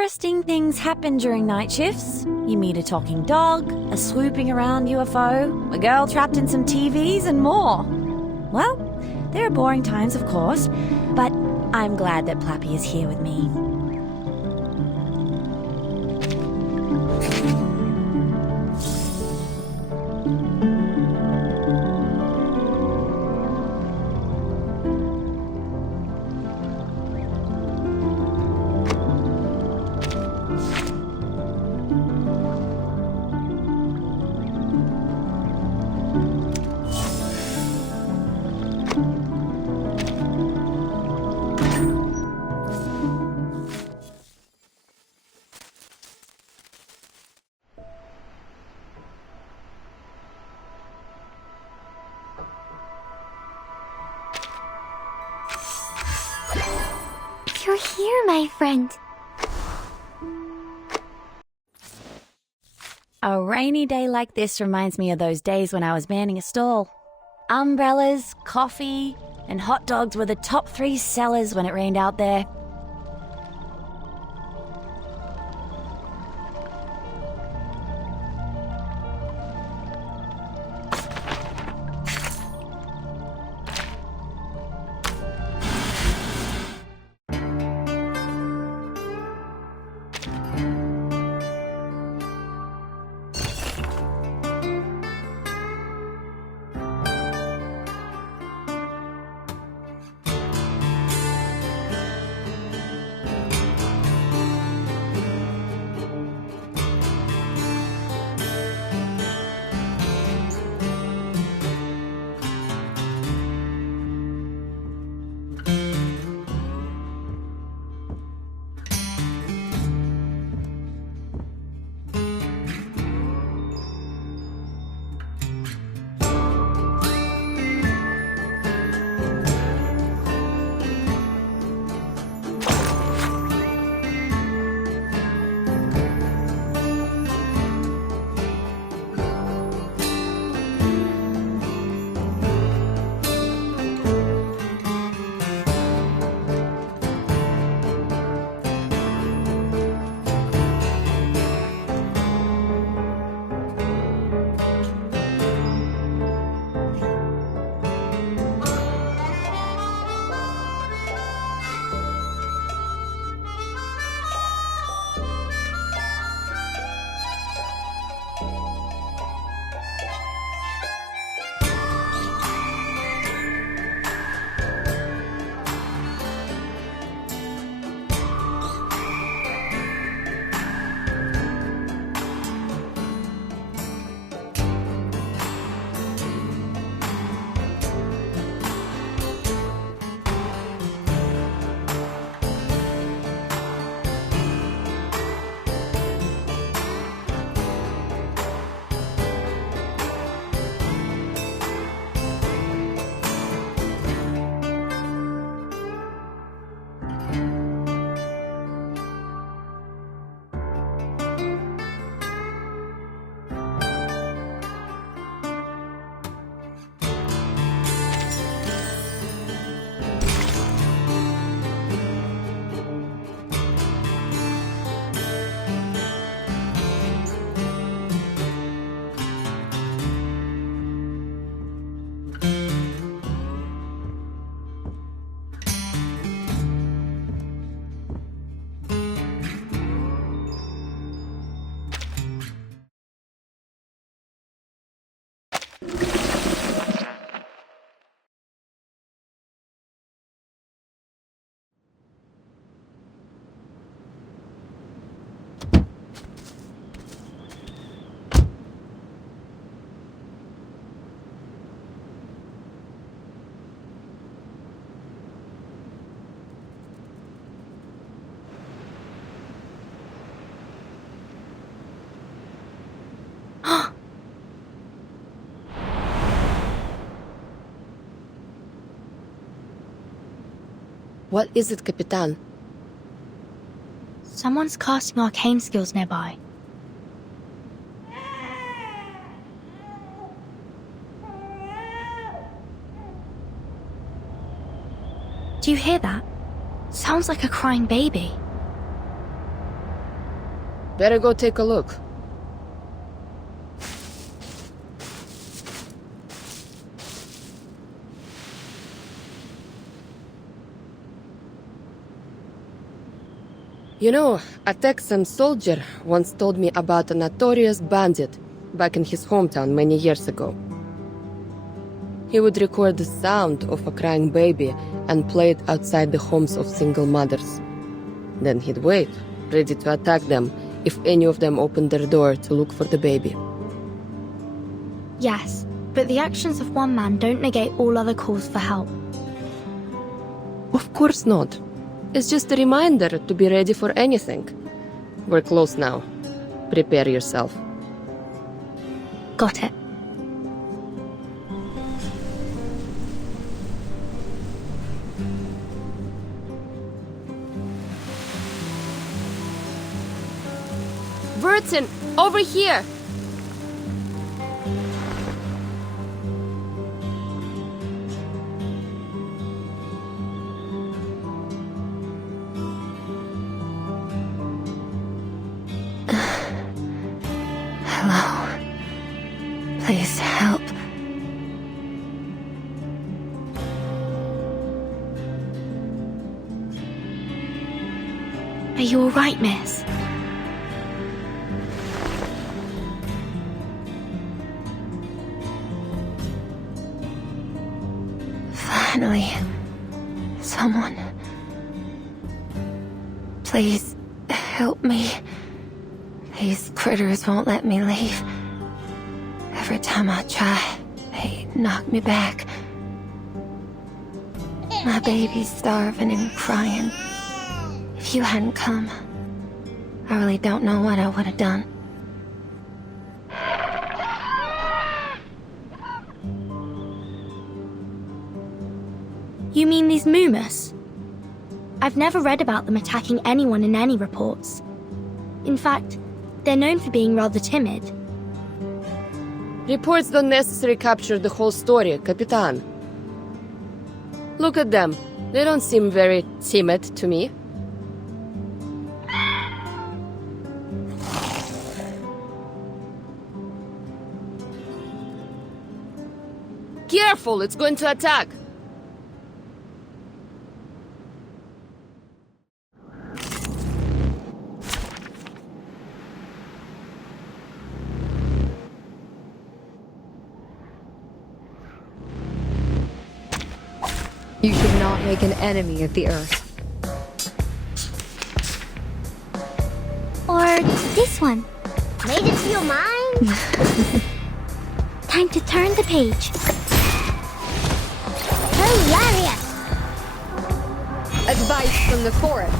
interesting things happen during night shifts. You meet a talking dog, a swooping around UFO, a girl trapped in some TVs, and more. Well, there are boring times, of course, but I'm glad that Plappy is here with me. You're here, my friend. A rainy day like this reminds me of those days when I was manning a stall. Umbrellas, coffee, and hot dogs were the top 3 sellers when it rained out there. What is it, Capitan? Someone's casting arcane skills nearby. Do you hear that? Sounds like a crying baby. Better go take a look. You know, a Texan soldier once told me about a notorious bandit back in his hometown many years ago. He would record the sound of a crying baby and play it outside the homes of single mothers. Then he'd wait, ready to attack them if any of them opened their door to look for the baby. Yes, but the actions of one man don't negate all other calls for help. Of course not. It's just a reminder to be ready for anything. We're close now. Prepare yourself. Got it. Burton, over here! Hello. Please help. Are you all right, miss? Finally, someone. Please help me. These critters won't let me leave. Every time I try, they knock me back. My baby's starving and crying. If you hadn't come, I really don't know what I would have done. You mean these Moomus? I've never read about them attacking anyone in any reports. In fact, they're known for being rather timid. Reports don't necessarily capture the whole story, Capitan. Look at them. They don't seem very timid to me. Careful, it's going to attack. You should not make an enemy of the Earth. Or this one. Made it to your mind? Time to turn the page. Hilarious! Advice from the forest.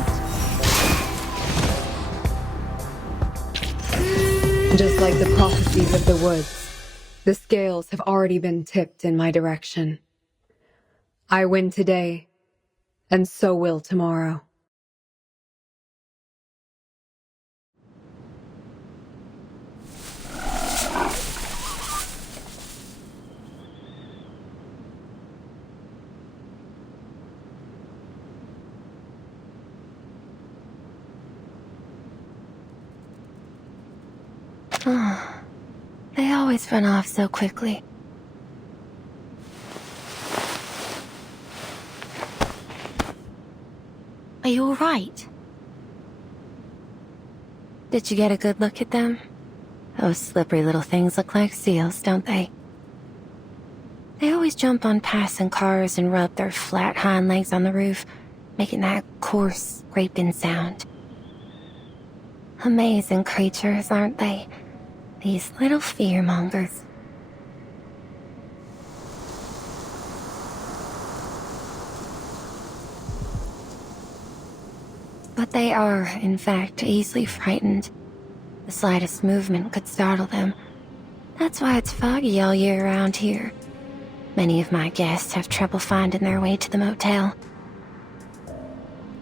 Just like the prophecies of the woods, the scales have already been tipped in my direction. I win today, and so will tomorrow. They always run off so quickly. Are you all right? Did you get a good look at them? Those slippery little things look like seals, don't they? They always jump on passing cars and rub their flat hind legs on the roof, making that coarse, scraping sound. Amazing creatures, aren't they? These little fearmongers. But they are, in fact, easily frightened. The slightest movement could startle them. That's why it's foggy all year around here. Many of my guests have trouble finding their way to the motel.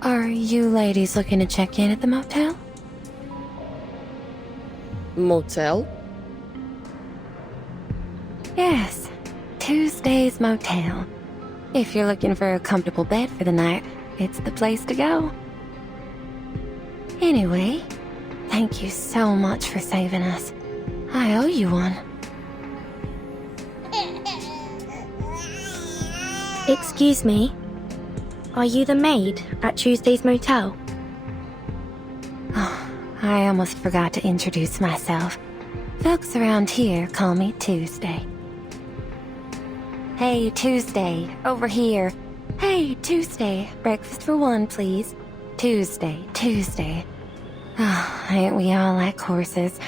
Are you ladies looking to check in at the motel? Motel? Yes, Tuesday's Motel. If you're looking for a comfortable bed for the night, it's the place to go. Anyway, Thank you so much for saving us. I owe you one. Excuse me. Are you the maid at Tuesday's motel? Oh, I almost forgot to introduce myself. Folks around here call me Tuesday. Hey, Tuesday, over here. Hey, Tuesday, breakfast for one, please. Tuesday, Tuesday. Oh, ain't we all like horses?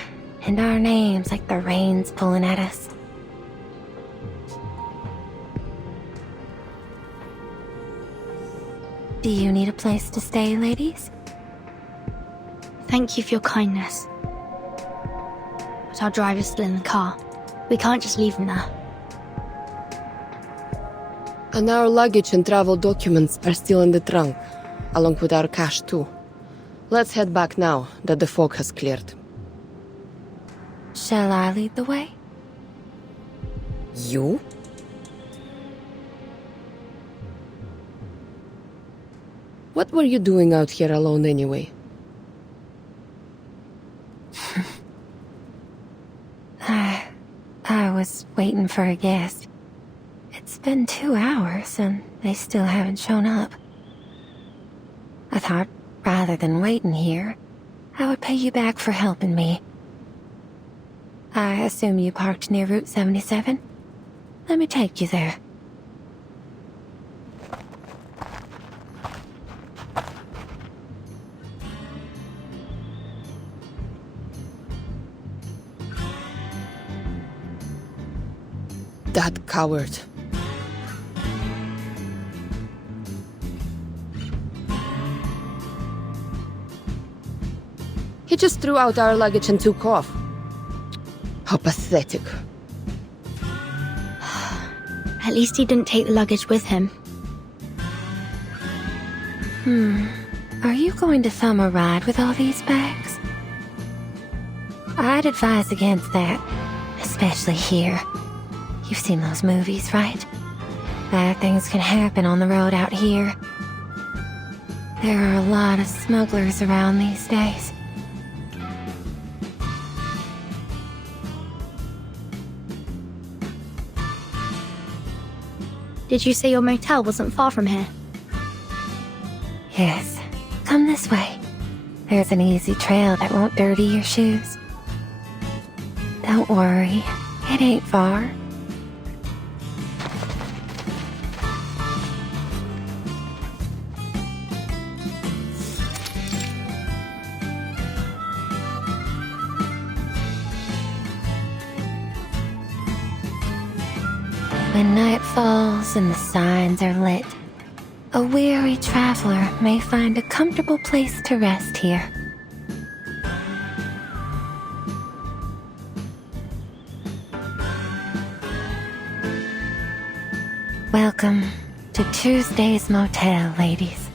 And our names like the rain's pulling at us. Do you need a place to stay, ladies? Thank you for your kindness. But our driver's still in the car. We can't just leave him there. And our luggage and travel documents are still in the trunk, along with our cash too. Let's head back now that the fog has cleared. Shall I lead the way? You? What were you doing out here alone anyway? I was waiting for a guest. It's been 2 hours and they still haven't shown up. I thought, rather than waiting here, I would pay you back for helping me. I assume you parked near Route 77? Let me take you there. That coward. He just threw out our luggage and took off. How pathetic. At least he didn't take the luggage with him. Are you going to thumb a ride with all these bags? I'd advise against that, especially here. You've seen those movies, right? Bad things can happen on the road out here. There are a lot of smugglers around these days. Did you say your motel wasn't far from here? Yes, come this way. There's an easy trail that won't dirty your shoes. Don't worry, it ain't far. When night falls and the signs are lit, a weary traveler may find a comfortable place to rest here. Welcome to Tuesday's Motel, ladies.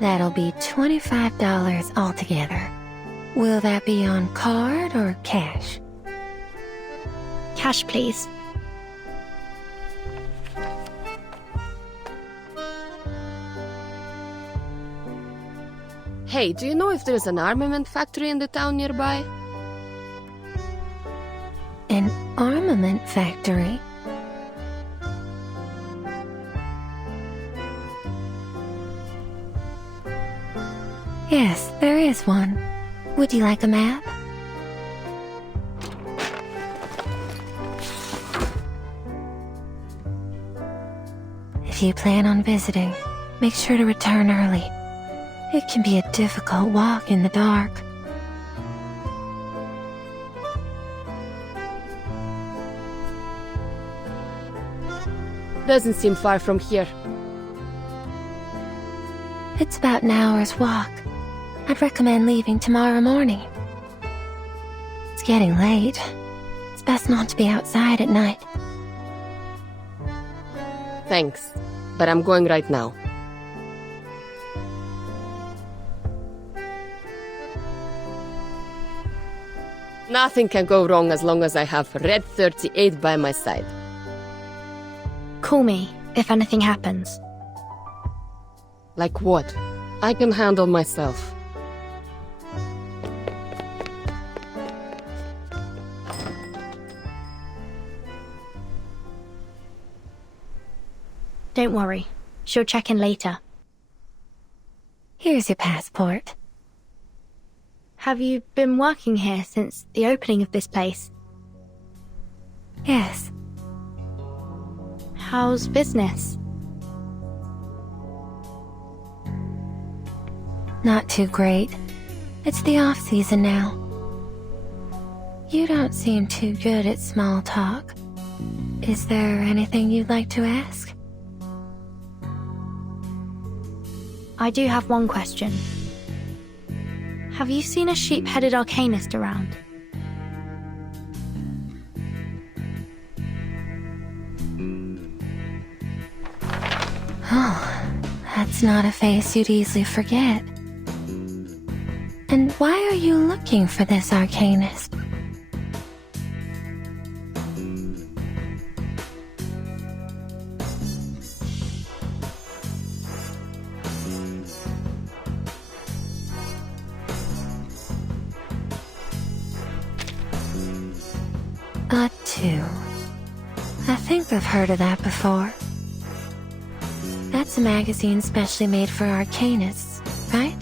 That'll be $25 altogether. Will that be on card or cash? Cash, please. Hey, do you know if there's an armament factory in the town nearby? An armament factory? Yes, there is one. Would you like a map? If you plan on visiting, make sure to return early. It can be a difficult walk in the dark. Doesn't seem far from here. It's about an hour's walk. I'd recommend leaving tomorrow morning. It's getting late. It's best not to be outside at night. Thanks, but I'm going right now. Nothing can go wrong as long as I have Red 38 by my side. Call me if anything happens. Like what? I can handle myself. Don't worry. She'll check in later. Here's your passport. Have you been working here since the opening of this place? Yes, How's business? not too great. It's the off-season now. You don't seem too good at small talk. Is there anything you'd like to ask? I do have one question. Have you seen a sheep-headed arcanist around? Oh, that's not a face you'd easily forget. And why are you looking for this arcanist? A two. I think I've heard of that before. That's a magazine specially made for arcanists, right?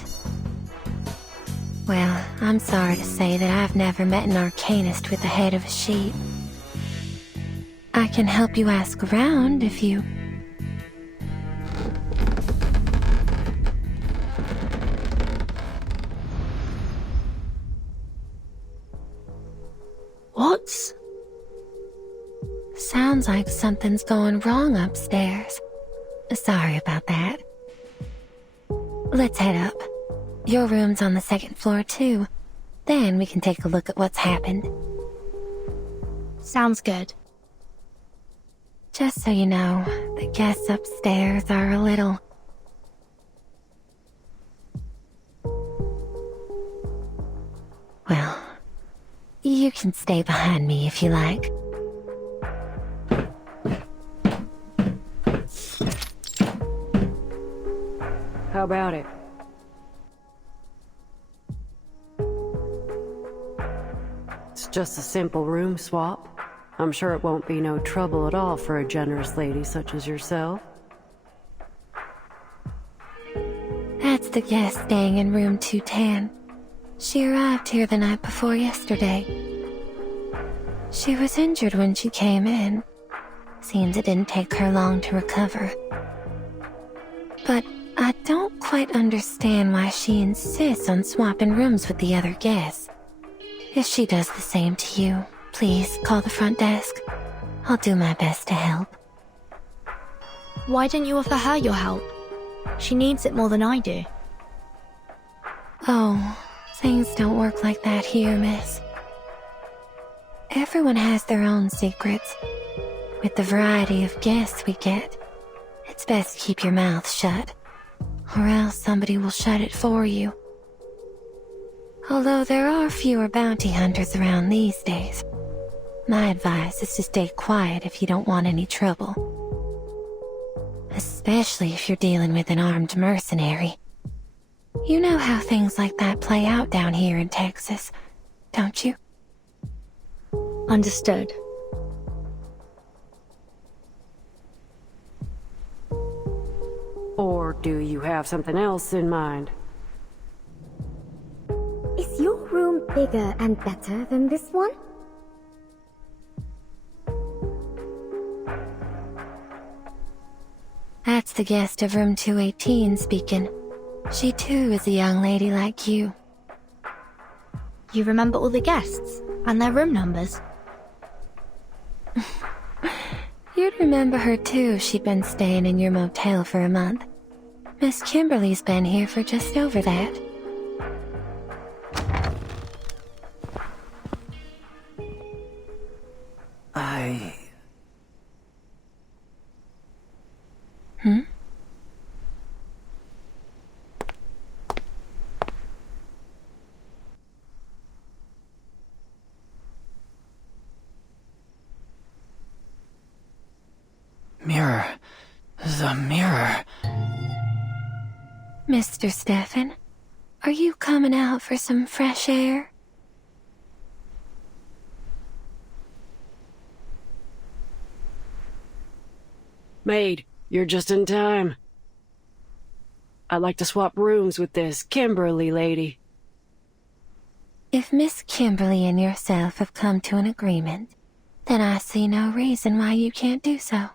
Well, I'm sorry to say that I've never met an arcanist with the head of a sheep. I can help you ask around if you... What? Sounds like something's going wrong upstairs. Sorry about that. Let's head up. Your room's on the second floor, too. Then we can take a look at what's happened. Sounds good. Just so you know, the guests upstairs are a little... Well, you can stay behind me if you like. How about it? It's just a simple room swap. I'm sure it won't be no trouble at all for a generous lady such as yourself. That's the guest staying in room 210. She arrived here the night before yesterday. She was injured when she came in. Seems it didn't take her long to recover. But I don't quite understand why she insists on swapping rooms with the other guests. If she does the same to you, please call the front desk. I'll do my best to help. Why didn't you offer her your help? She needs it more than I do. Oh, things don't work like that here, miss. Everyone has their own secrets. With the variety of guests we get, it's best to keep your mouth shut, or else somebody will shut it for you. Although there are fewer bounty hunters around these days, my advice is to stay quiet if you don't want any trouble. Especially if you're dealing with an armed mercenary. You know how things like that play out down here in Texas, don't you? Understood. Or do you have something else in mind? bigger and better than this one? That's the guest of room 218 speaking. She too is a young lady like you. You remember all the guests and their room numbers? You'd remember her too if she'd been staying in your motel for a month. Miss Kimberly's been here for just over that. Mirror. The mirror. Mr. Stefan, are you coming out for some fresh air? Maid, you're just in time. I'd like to swap rooms with this Kimberly lady. If Miss Kimberly and yourself have come to an agreement, then I see no reason why you can't do so.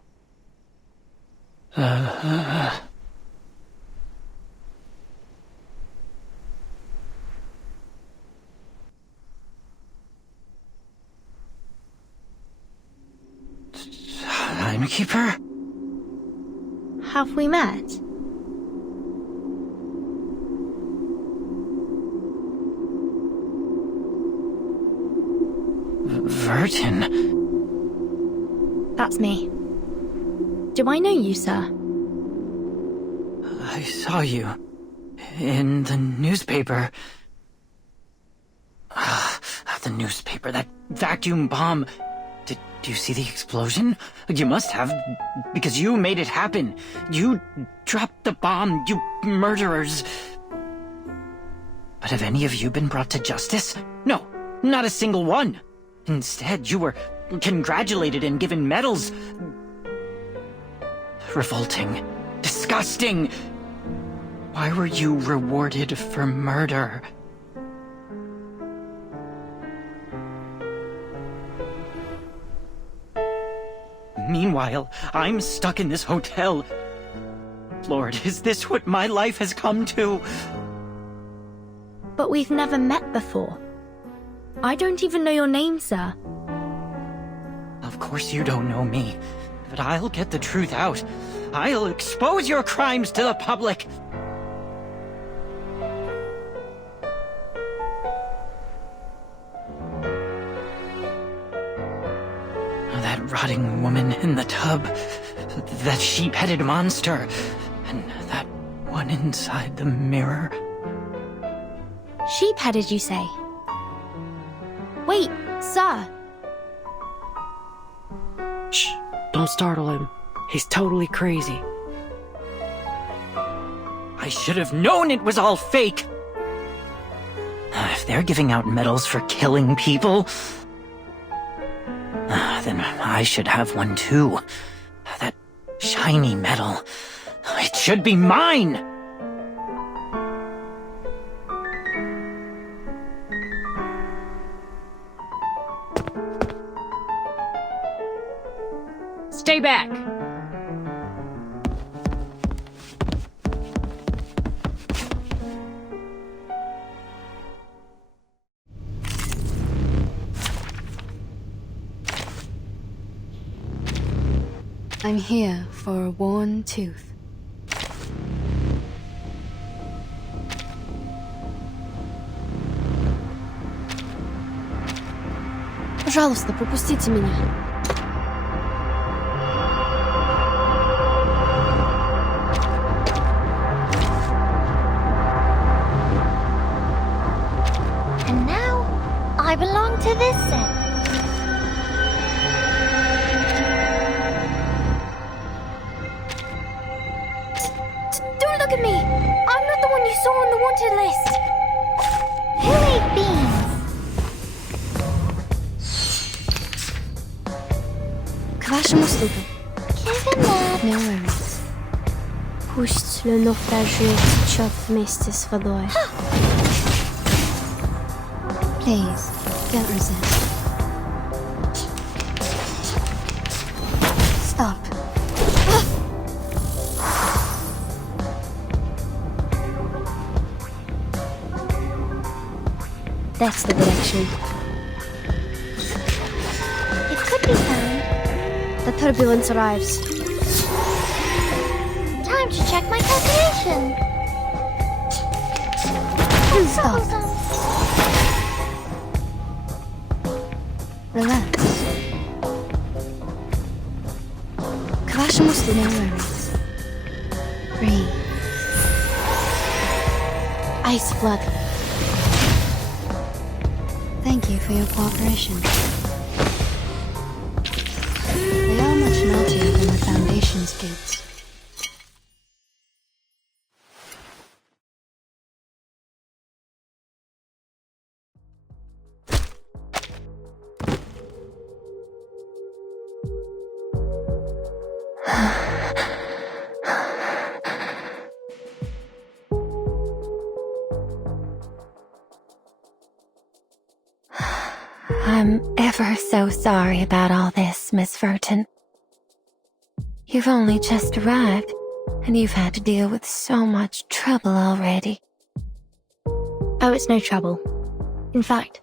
Timekeeper? Have we met? Vertin? That's me. Do I know you, sir? I saw you. In the newspaper. The newspaper, that vacuum bomb. Did you see the explosion? You must have, because you made it happen. You dropped the bomb, you murderers. But have any of you been brought to justice? No, not a single one. Instead, you were congratulated and given medals. Revolting. Disgusting. Why were you rewarded for murder? Meanwhile, I'm stuck in this hotel. Lord, is this what my life has come to? But we've never met before. I don't even know your name, sir. Of course you don't know me, but I'll get the truth out. I'll expose your crimes to the public. That rotting woman in the tub, that sheep-headed monster, and that one inside the mirror. Sheep-headed, you say? Wait, sir. Shh, don't startle him. He's totally crazy. I should have known it was all fake! If they're giving out medals for killing people, then I should have one too. That shiny medal. It should be mine! Stay back! I'm here for a worn tooth. Пожалуйста, пропустите меня. And now, I belong to this set. Don't look at me! I'm not the one you saw on the wanted list! Who ate beans? К вашим услугам. Kevin left. No worries. Пусть le naufragé течет вместе с водой. Please, don't resist. Stop. That's the direction. It could be found. The turbulence arrives. Time to check my calculation. Stop. Troublesome. Relax. Crash musst du, no worries. Breathe. Ice flood. Thank you for your cooperation. They are much naughtier than the Foundation's kids. I'm ever so sorry about all this, Miss Furton. You've only just arrived, and you've had to deal with so much trouble already. Oh, it's no trouble. In fact,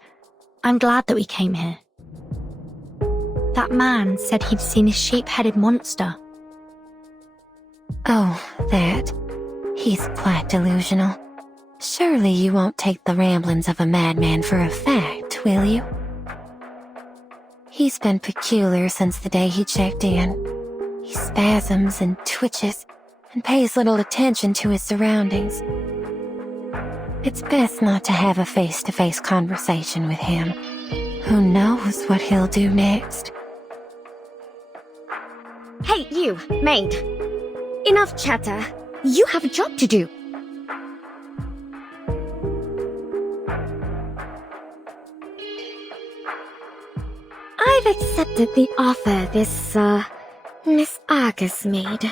I'm glad that we came here. That man said he'd seen a sheep-headed monster. Oh, that. He's quite delusional. Surely you won't take the ramblings of a madman for a fact, will you? He's been peculiar since the day he checked in. He spasms and twitches and pays little attention to his surroundings. It's best not to have a face-to-face conversation with him. Who knows what he'll do next? Hey, you, maid. Enough chatter. You have a job to do. I've accepted the offer this, Miss Argus made.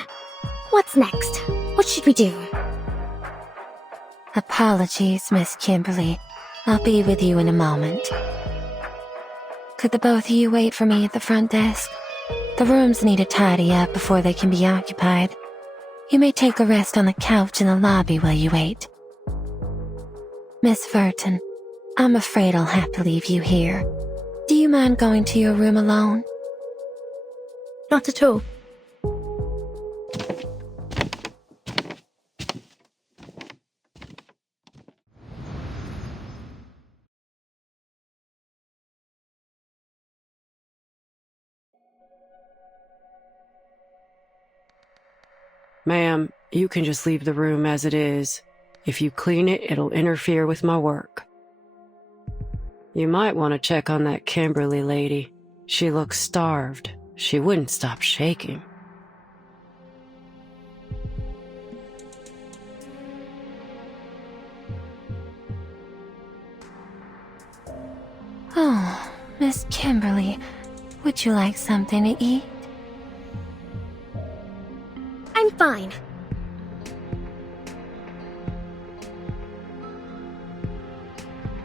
What's next? What should we do? Apologies, Miss Kimberly. I'll be with you in a moment. Could the both of you wait for me at the front desk? The rooms need a tidy up before they can be occupied. You may take a rest on the couch in the lobby while you wait. Miss Furton, I'm afraid I'll have to leave you here. Do you mind going to your room alone? Not at all. Ma'am, you can just leave the room as it is. If you clean it, it'll interfere with my work. You might want to check on that Kimberly lady. She looks starved. She wouldn't stop shaking. Oh, Miss Kimberly, would you like something to eat? I'm fine.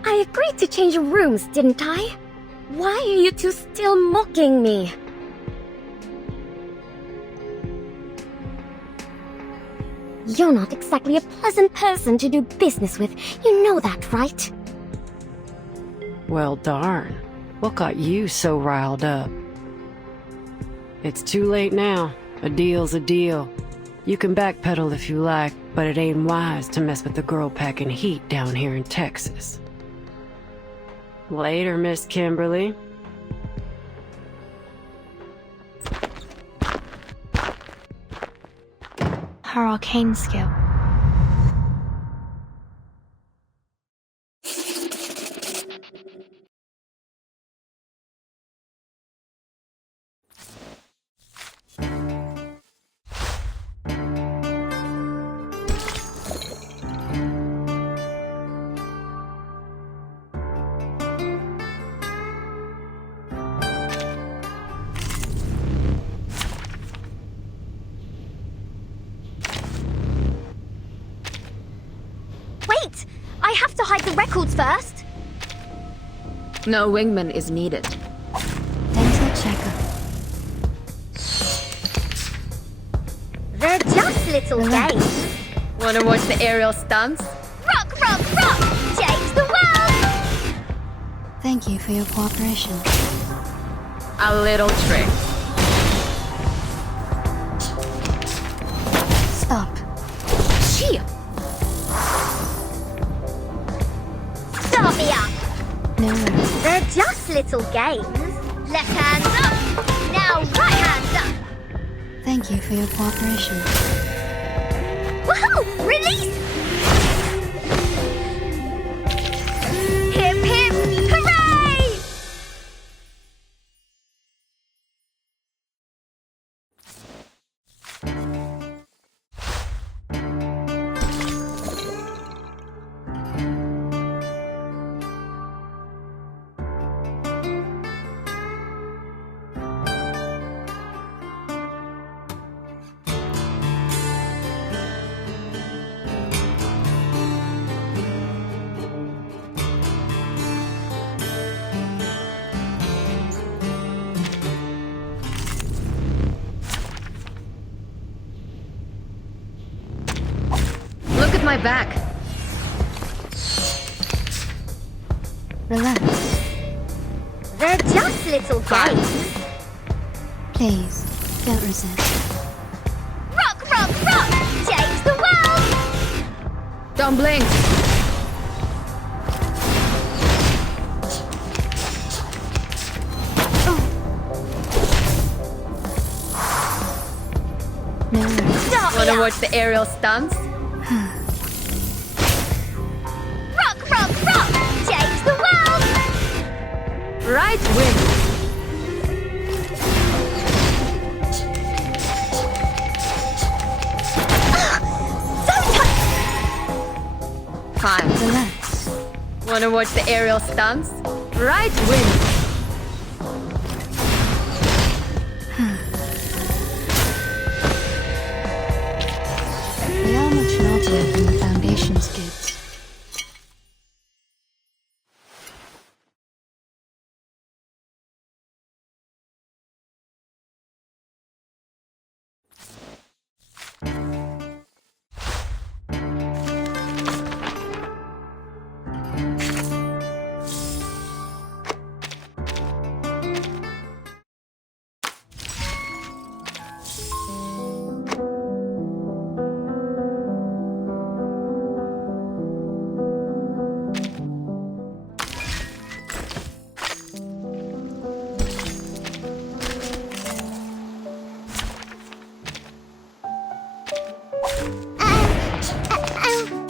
I agreed to change rooms, didn't I? Why are you two still mocking me? You're not exactly a pleasant person to do business with. You know that, right? Well, darn. What got you so riled up? It's too late now. A deal's a deal. You can backpedal if you like, but it ain't wise to mess with the girl packing heat down here in Texas. Later, Miss Kimberly. Her arcane skill. Wait! I have to hide the records first! No wingman is needed. Dental checkup. They're just little games. Wanna watch the aerial stunts? Rock, rock, rock! Change the world! Thank you for your cooperation. A little trick. Stop. Chia! Start me up! No worries. They're just little games. Left hand up! Now right hand up! Thank you for your cooperation. Woohoo! Release! Hip hip hooray! Look at my back. Relax. They're just little games. Please, don't resist. Rock, rock, rock! Change the world! Don't blink. No worries. Start me Wanna up! watch the aerial stunts? Rock, rock, rock! Change the world! Right wing. Fine. Relax. Wanna watch the aerial stunts? Right wing. They are much naughtier than the Foundation's kids.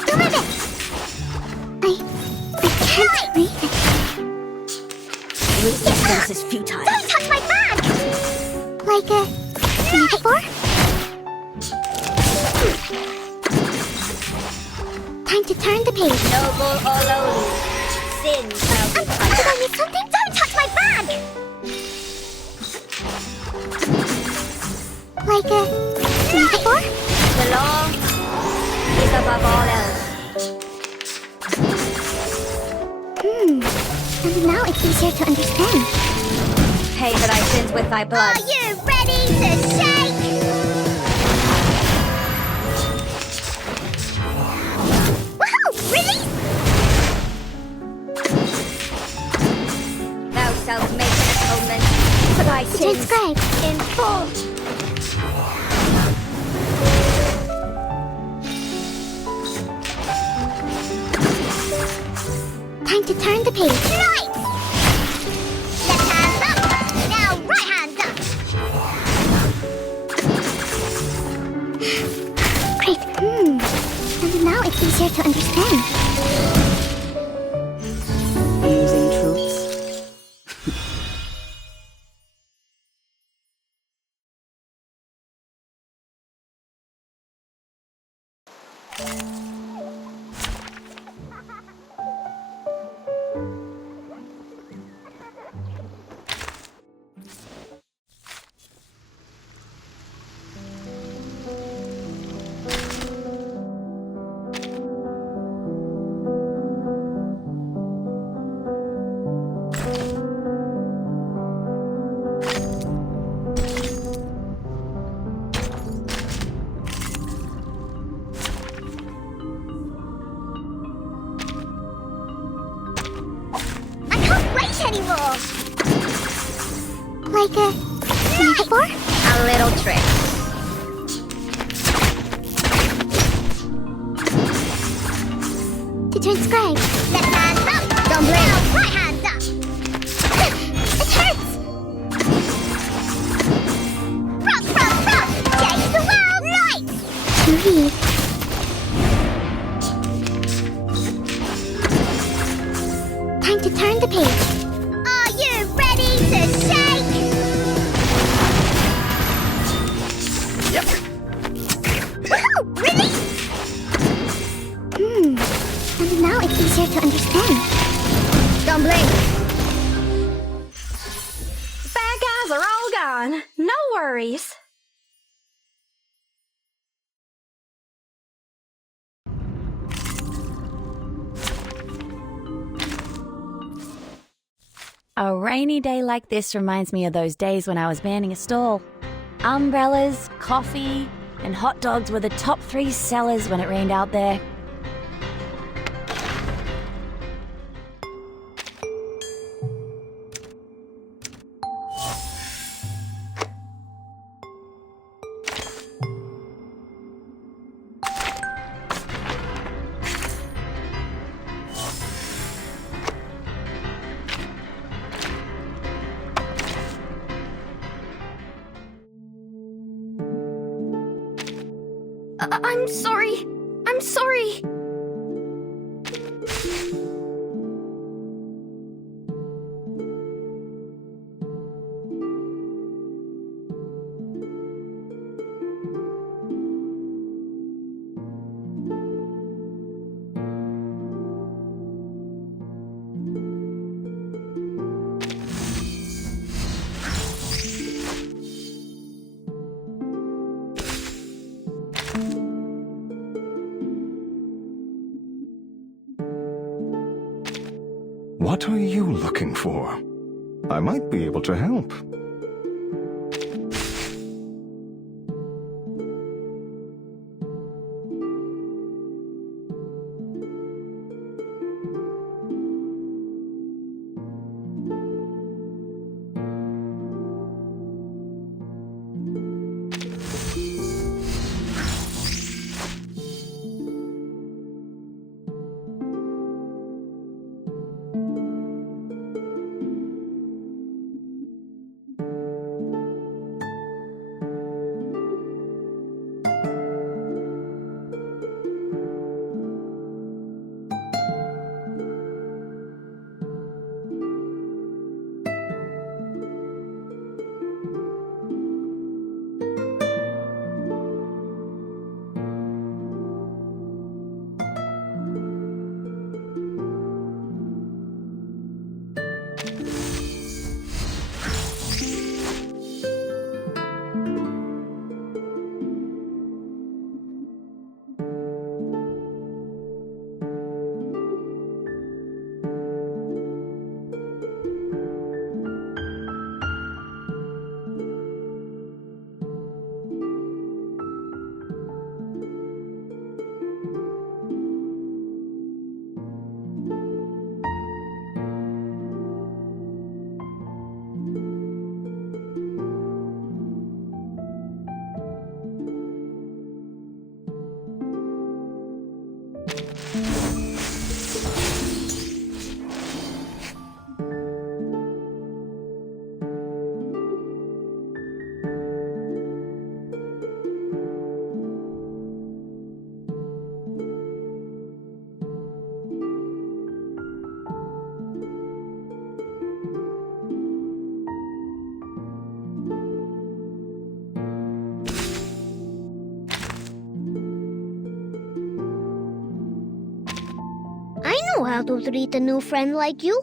Come a bit! I can't read it. Resistance is futile. Don't touch my bag! Like a metaphor? Time to turn the page. Noble or lowly, sin shall be Did punished. I miss something? Don't touch my bag! Like a metaphor? The law is above all else. And now it's easier to understand. Pay for thy sins with thy blood. Are you ready to shake? Woohoo! Release! Thou shalt make an atonement for thy sins Transcribe. in full. Time to turn the page. Right! Left hand up. Now right hand up. Great. And now it's easier to understand. Using troops. anymore. Like a metaphor? A little trick. To transcribe. Left hand up. Don't blame. Now right hand up. It hurts! Frog. Change the world. Nice. To read. Time to turn the page. Are you ready to shake? Yep. Woohoo! Release. And now it's easier to understand. Don't blame. Bad guys are all gone. No worries. A rainy day like this reminds me of those days when I was manning a stall. Umbrellas, coffee, and hot dogs were the top 3 sellers when it rained out there. I'm sorry. I'm sorry. What are you looking for? I might be able to help. I know how to treat a new friend like you.